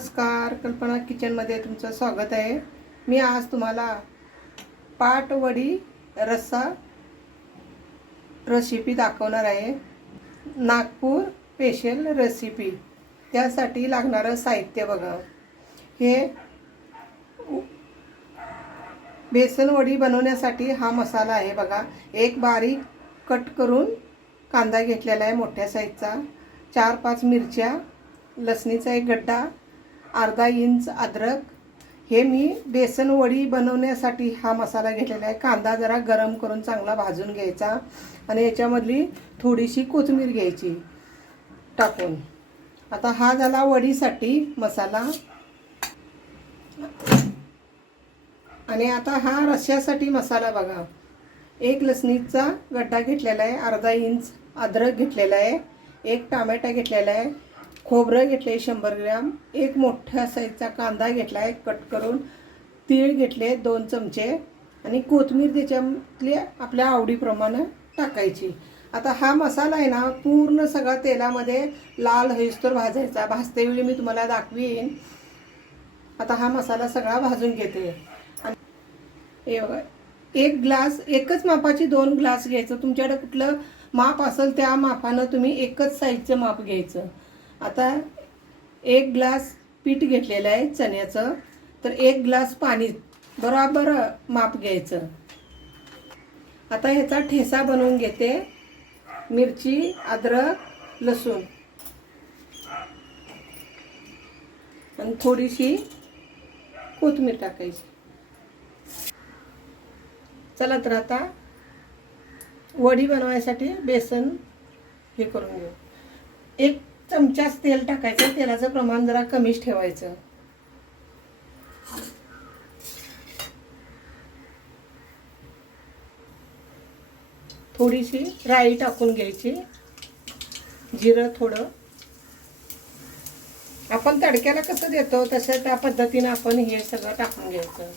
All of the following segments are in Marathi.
नमस्कार, कल्पना किचनमध्ये तुमचं स्वागत आहे। मी आज तुम्हाला पाटवडी रस्सा रेसिपी दाखवणार आहे। Nagpur special recipe. त्यासाठी लागणारं साहित्य बघा। हे बेसन वडी बनवण्यासाठी हा मसाला आहे बघा। एक बारीक कट करून कांदा घेतलेला आहे मोठ्या साईजचा, 4-5 मिरच्या, लसणीचा एक गड्डा, अर्धा इंच अद्रक। हे मी बेसन वडी बनवण्यासाठी हा मसाला घेतलेला आहे। कांदा जरा गरम करून चांगला भाजून घ्यायचा आणि याच्यामधली थोडीशी कोथिंबीर घ्यायची टाकून। आता हा झाला वडीसाठी मसाला। आणि आता हा रश्श्यासाठी मसाला बघा। एक लसणीचा गड्डा घेतलेला आहे, अर्धा इंच अद्रक घेतलेला आहे, एक टमाटा घेतलेला आहे, खोबरं घेतले 100 ग्रॅम, एक मोठ्या साईजचा कांदा घेतला आहे कट करून, तीळ घेतले 2 चमचे आणि कोथिंबीर त्याच्यातली आपल्या आवडीप्रमाणे टाकायची। आता हा मसाला आहे ना पूर्ण सगळा तेलामध्ये लाल होईस्तोवर भाजायचा। भाजतेवेळी मी तुम्हाला दाखवीन। आता हा मसाला सगळा भाजून घेते। हे बघा, एक ग्लास, एकच मापाची 2 ग्लास घ्यायचं। तुमच्याकडे कुठलं माप असेल त्या मापानं तुम्ही एकच साईजचं माप घ्यायचं। आता 1 ग्लास पीठ घेतलेलं आहे चण्याचं, तर 1 ग्लास पाणी बरोबर माप घ्यायचं। आता ह्याचा ठेसा बनवून घेते। मिरची, अद्रक, लसूण आणि थोडीशी कोथिंबीर टाकायची। चला तर आता वडी बनवायसाठी बेसन हे करून घेऊ। 1 चमचाच तेल टाकायचं। तेलाचं प्रमाण जरा कमीच ठेवायचं। थोडीशी राई टाकून घ्यायची, जिरं थोडं। आपण तडक्याला कसं देतो तसं त्या पद्धतीने आपण हे सगळं टाकून घ्यायचं।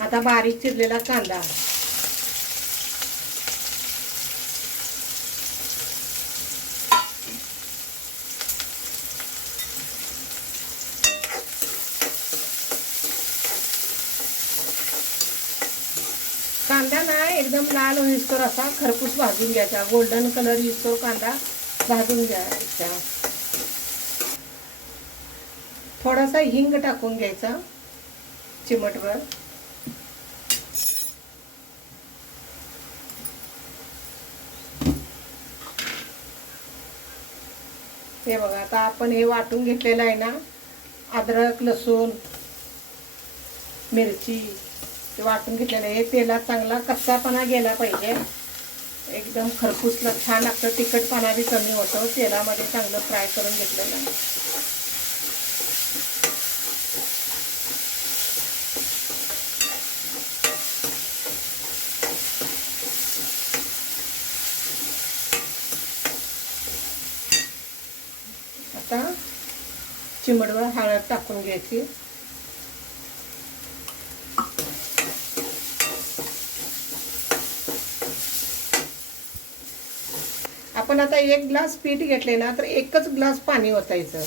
आता बारीक चिरलेला कांदा, कांदा ना एकदम लाल होईस्तोवर असा खरपूस भाजून घ्यायचा। गोल्डन कलर येईस्तोवर कांदा भाजून घ्यायचा। थोडासा हिंग टाकून घ्यायचा, चिमटभर। हे बघा, आता आपण हे वाटून घेतलेलं आहे ना अद्रक, लसूण, मिरची, ते वाटून घेतलेलं आहे। तेलात चांगला कच्चापणा गेला पाहिजे, एकदम खरपूसला छान लागतं। तिखटपणा बी कमी होतो। तेलामध्ये चांगलं फ्राय करून घेतलेलं आहे। आता चिमटभर हळद टाकून घ्यायची। आपण आता 1 ग्लास पीठ घेतले ना तर 1च ग्लास पाणी ओतायचं।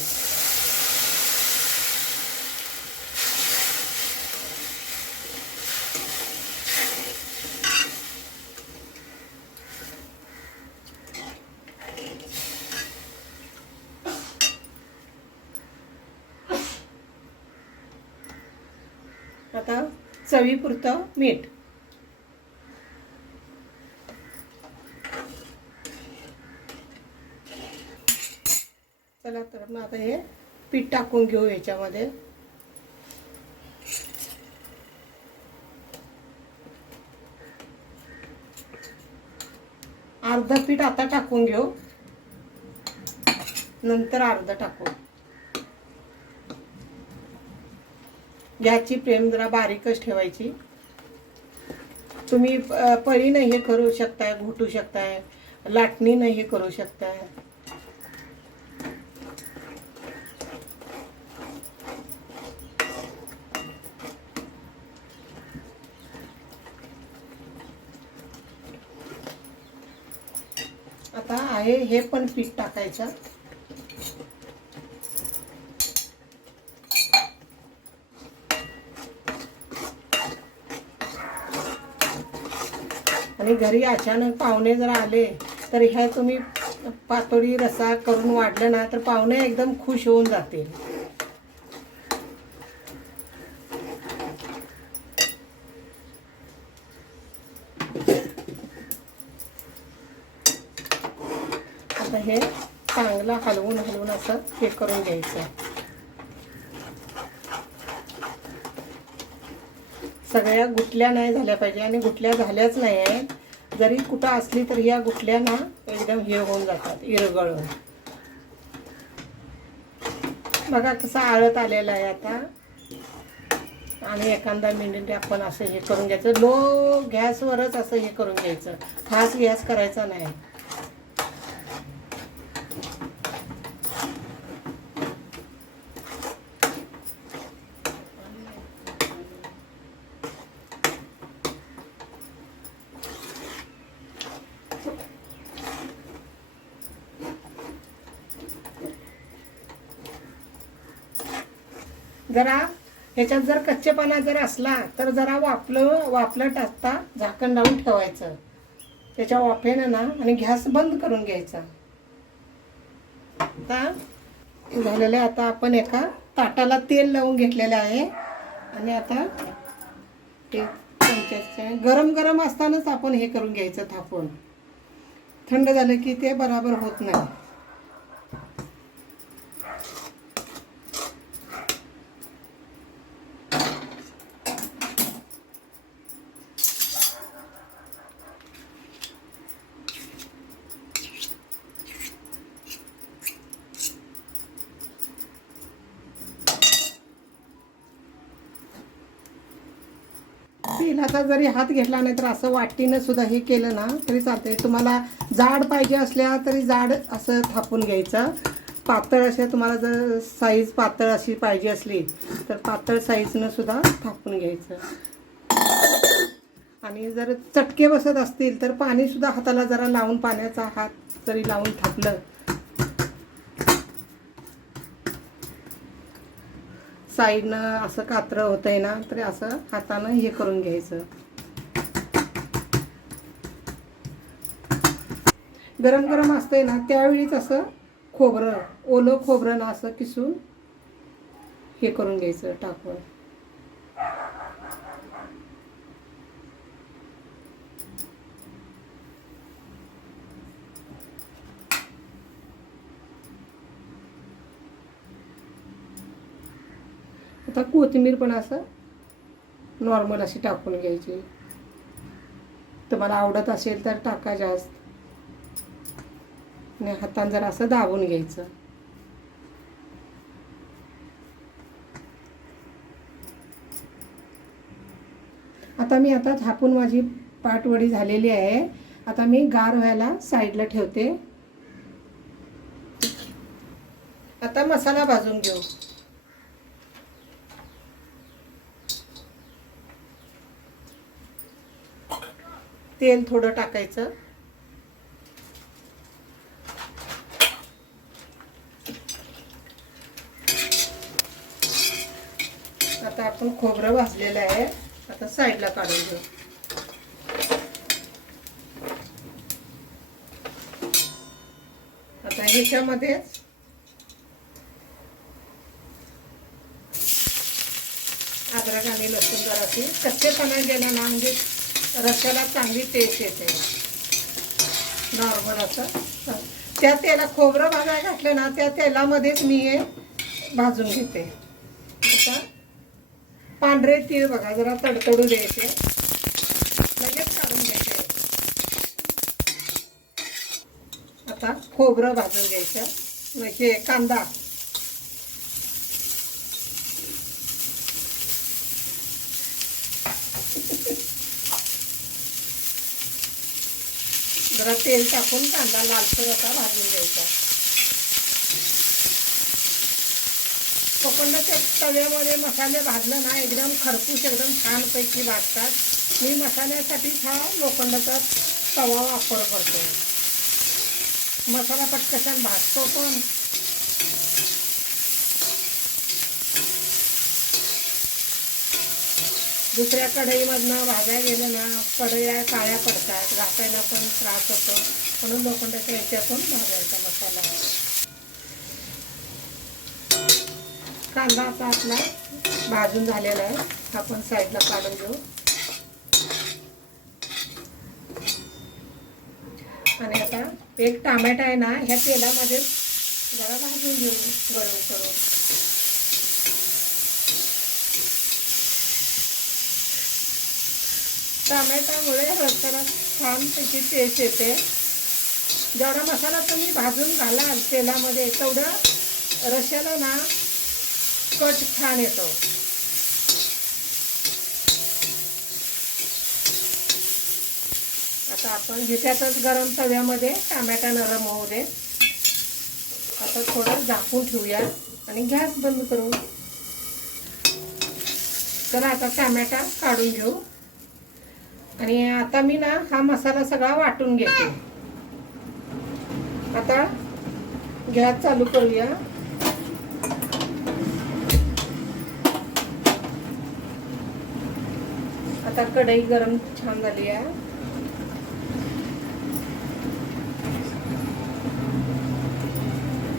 आता चवीपुरतं मीठ। चला तर मग आता हे पीठ टाकून घेऊ याच्यामध्ये। अर्ध पीठ आता टाकून घेऊ, नंतर अर्ध टाकू। गॅसची फ्लेम जरा बारीकच ठेवायची। तुम्ही पळीने हे करू शकताय, घोटू शकताय, लाटणीने हे करू शकताय। आता आहे हे पण पीठ टाकायचं। आणि घरी अचानक पाहुणे जर आले तर ह्या तुम्ही पातोडी रस्सा करून वाढलं ना तर पाहुणे एकदम खुश होऊन जातील. आता हे चांगलं हलवून असं हे करून घ्यायचं. सगळ्या गुठल्या नाही झाल्या पाहिजे आणि गुठल्या झाल्याच नाही आहेत जरी कुठं असली तरी या गुठल्या ना एकदम हे होऊन जातात इरगळून. बघा कसं आळत आलेलं आहे आता. आणि एखादा मिनिट आपण असं हे करून घ्यायचं. लो गॅसवरच असं हे करून घ्यायचं. फास्ट गॅस करायचा नाही. जरा ह्याच्यात जर कच्चेपणा जर असला तर जरा वाफलं टाकता झाकण लावून ठेवायचं त्याच्या वाफेनं ना आणि गॅस बंद करून घ्यायचा. आता झालेलं आहे. आता आपण एका ताटाला तेल लावून घेतलेलं आहे आणि आता ते चमच्याचे गरम असतानाच आपण हे करून घ्यायचं थापून. थंड झालं की ते बराबर होत नाही. तेलाचा जरी हात घेतला नाही तर असं वाटीनं सुद्धा हे केलं ना तरी चालतंय. तुम्हाला जाड पाहिजे असल्या तरी जाड असं थापून घ्यायचं. पातळ अशा तुम्हाला जर साईज पातळ अशी पाहिजे असली तर पातळ साईजनं सुद्धा थापून घ्यायचं. आणि जर चटके बसत असतील तर पाणी सुद्धा हाताला जरा लावून पाण्याचा हात जरी लावून थापलं साईडनं असं कात्रं होतंय ना तर असं हातानं हे करून घ्यायचं. गरम असतंय ना त्यावेळीच असं ओलं खोबरं ना असं किसून हे करून घ्यायचं टाकून. आता कोथिंबीर पण असं नॉर्मल अशी टाकून घ्यायची. तुम्हाला आवडत असेल तर टाका जास्त. आणि हातानं जरा असं दाबून घ्यायचं. आता थापून माझी पाटवडी झालेली आहे. आता मी गार व्हायला साईडला ठेवते. आता मसाला भाजून घेऊ. तेल थोडं टाकायचं. आता आपण खोबरं भाजलेलं आहे. आता साईडला काढून घेऊ. आता ह्याच्यामध्येच अद्रक आणि लसूण जराशी कच्चेपणा गेला ना म्हणजे रस्स्याला चांगली टेस्ट येते. नॉर्मल असं त्या तेला खोबरं भाजायला घातलं ना त्या तेलामध्येच मी हे भाजून घेते. आता पांढरे तीळ बघा जरा तडतडू द्यायचे. लगेच काढून घ्यायचे. आता खोबरं भाजून घ्यायचं. म्हणजे कांदा जरा तेल टाकून कांदा लालसर असा भाजून घ्यायचा. कोकणाच्या तव्यामध्ये मसाले भाजलं ना एकदम खरपूस एकदम छानपैकी भाजतात. मी मसाल्यासाठी हा लोखंडाचा तवा वापर करतो. मसाला पटकन भाजतो पण. दुसऱ्या कढईमधनं भाज्या गेलं ना कढया काळ्या पडतात, घासायला पण त्रास होतो. म्हणून लोखंडाच्या ह्याच्यातून भाजायचा मसाला. कांदा आता आपला भाजून झालेला आहे, आपण साईडला काढून घेऊ. आणि आता एक टमाटा आहे ना ह्या तेलामध्ये जरा भाजून घेऊ गरम करून. टमाट्यामुळे रस्त्याला छानपैकी टेस्ट येते. जेवढा मसाला तुम्ही भाजून घालाल तेलामध्ये तेवढं रश्याला ना कट छान येतो. आता आपण ह्याच्यातच गरम तव्यामध्ये टमाटा नरम होऊ दे. आता थोडं झाकून ठेवूया आणि गॅस बंद करू. चला आता टमाटा काढून घेऊ. आणि आता मी ना हा मसाला सगळा वाटून घेते. आता गॅस चालू करूया. आता कढई गरम छान झाली आहे.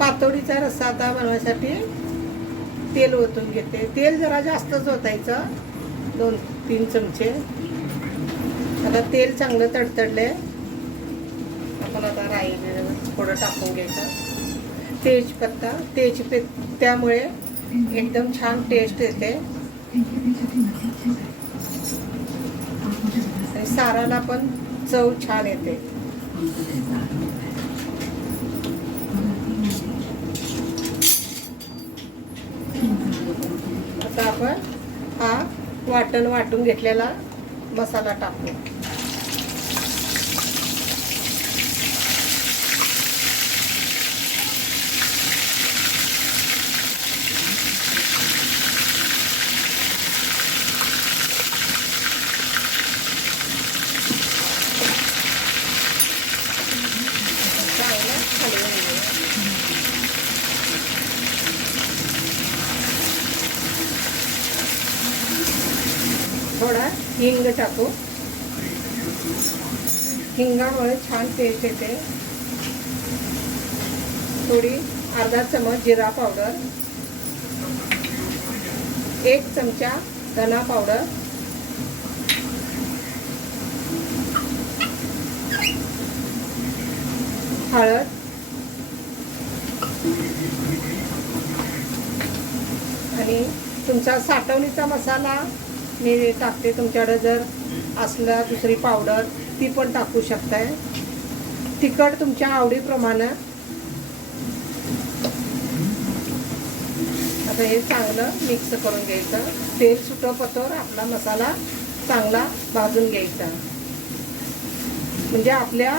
पातोडीचा रस्सा आता बनवायसाठी तेल ओतून घेते. तेल जरा जास्तच ओतायचं, 2-3 चमचे. आता तेल चांगलं तडतडले. आपण आता राई थोडं टाकून घ्यायचं. तेजपत्ता, त्यामुळे एकदम छान टेस्ट येते आणि साराला पण चव छान येते. आता आपण हा वाटून घेतलेला मसाला टाकू. थोडा हिंग टाकू. हिंगामुळे छान टेस्ट येते. थोडी अर्धा चमच जिरा पावडर, 1 चमचा धना पावडर, हळद, आणि तुमचा साठवणीचा मसाला मी टाकते. तुमच्याकडे जर असला दुसरी पावडर ती पण टाकू शकताय. तिखट तुमच्या आवडीप्रमाणे. आता हे चांगलं मिक्स करून घ्यायचं. तेल सुटोपतोवर आपला मसाला चांगला भाजून घ्यायचा, म्हणजे आपल्या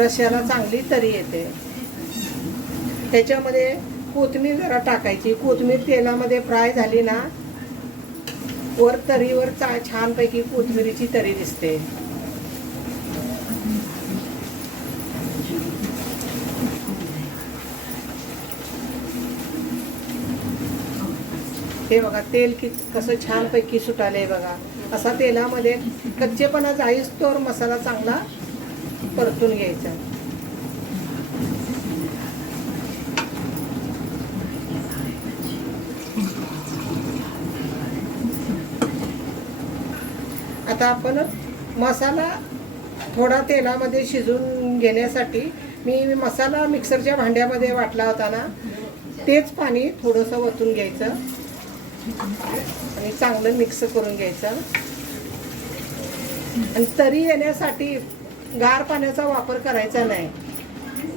रश्याला चांगली तरी येते. त्याच्यामध्ये कोथिंबीर जरा टाकायची. कोथिंबीर तेलामध्ये फ्राय झाली ना वर तरीवर छानपैकी कोथिंबीरीची तरी दिसते. हे बघा तेल कसं छानपैकी सुटाले बघा. असा तेलामध्ये कच्चेपणा जाईस तोवर मसाला चांगला परतून घ्यायचा. आता आपण मसाला थोडा तेलामध्ये शिजून घेण्यासाठी मी मसाला मिक्सरच्या भांड्यामध्ये वाटला होता ना, तेच पाणी थोडंसं ओतून घ्यायचं आणि चांगलं मिक्स करून घ्यायचं. आणि तरी येण्यासाठी गार पाण्याचा वापर करायचा नाही,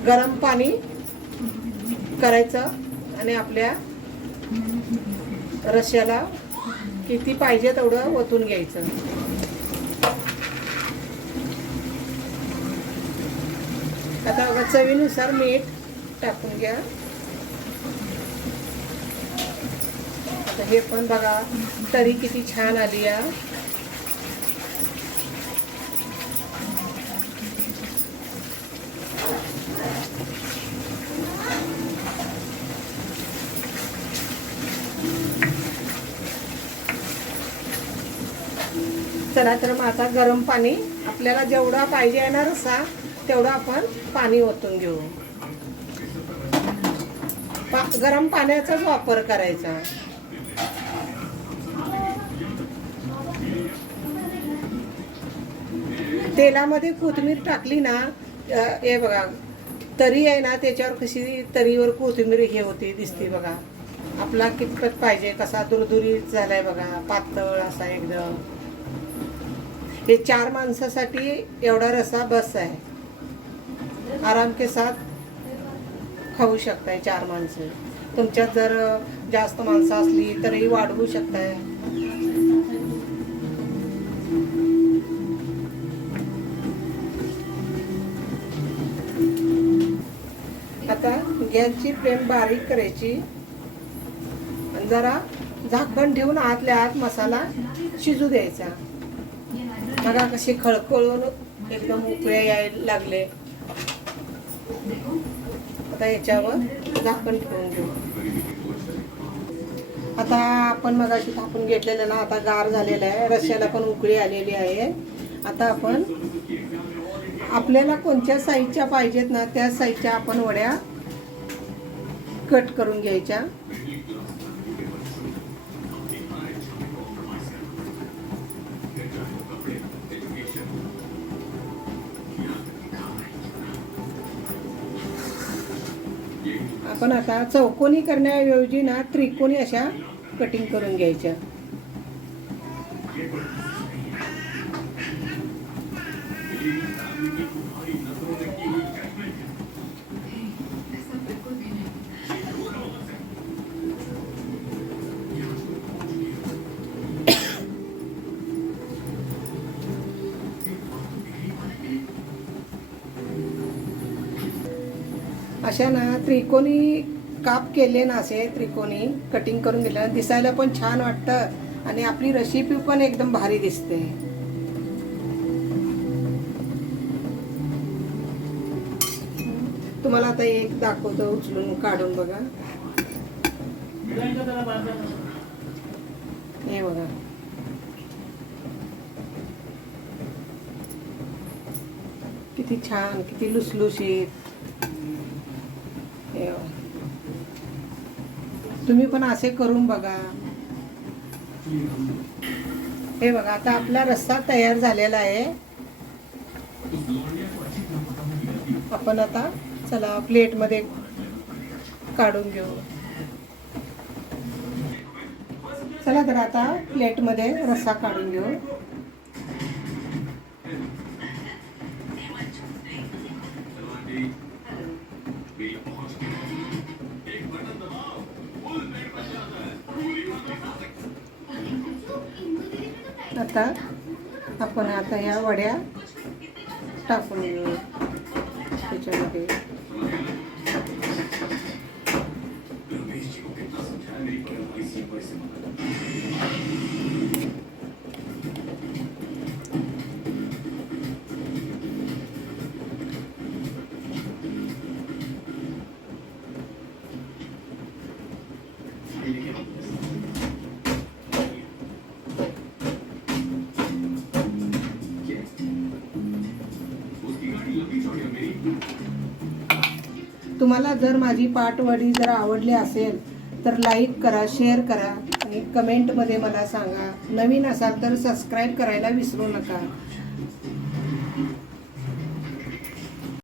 गरम पाणी करायचं आणि आपल्या रश्याला किती पाहिजे तेवढं ओतून घ्यायचं. आता बघा चवीनुसार मीठ टाकून घ्या. आता हे पण बघा तरी किती छान आली आहे. चला तर मग आता गरम पाणी, आपल्याला जेवढा पाहिजे आहे ना रस्सा तेवढं आपण पाणी ओतून घेऊ. गरम पाण्याचाच वापर करायचा. तेलामध्ये कोथिंबीर टाकली ना, हे बघा तरी आहे ना, त्याच्यावर कशी तरीवर कोथिंबीर हे होते दिसते बघा. आपला कितपत पाहिजे, कसा दुरदुरीत झालाय बघा, पातळ असा एकदम. हे 4 माणसासाठी एवढा रस्सा बस आहे. आराम के साथ खाऊ शकताय 4 माणसं. तुमच्यात जर जास्त माणसं असली तरी वाढवू शकताय. आता गॅसची फ्लेम बारीक करायची आणि जरा झाकण ठेवून आतल्या आत मसाला शिजू द्यायचा. बघा कशी खळखळून एकदम उकळे यायला लागले. आता याच्यावर झाकण ठेवून घेऊ. आता आपण मगाशी थापून घेतलेलं ना, आता गार झालेलं आहे. रश्श्याला पण उकळी आलेली आहे. आता आपण आपल्याला कोणत्या साईजच्या पाहिजेत ना त्या साईजच्या आपण वड्या कट करून घ्यायच्या. आपण आता चौकोनी करण्याऐवजी ना त्रिकोणी अशा कटिंग करून घ्यायच्या. अशा ना त्रिकोणी काप केले ना, असे त्रिकोणी कटिंग करून घेतले, दिसायला पण छान वाटतं आणि आपली रेसिपी पण एकदम भारी दिसते. तुम्हाला आता एक दाखवतो, उचलून काढून बघा. हे बघा किती छान, किती लुसलुशीत. तुम्ही पण असे करून बघा. हे बघा आता आपला रस्सा तयार झालेला आहे. आपण आता चला प्लेट मध्ये काढून घेऊ. चला तर आता प्लेट मध्ये रस्सा काढून घेऊ. आता आपण आता या वड्या टाकून घेऊ त्याच्यामध्ये. तुम्हाला जर माझी पाटवडी जर आवडली असेल तर लाईक करा, शेअर करा आणि कमेंटमध्ये मला सांगा. नवीन असाल तर सबस्क्राईब करायला विसरू नका.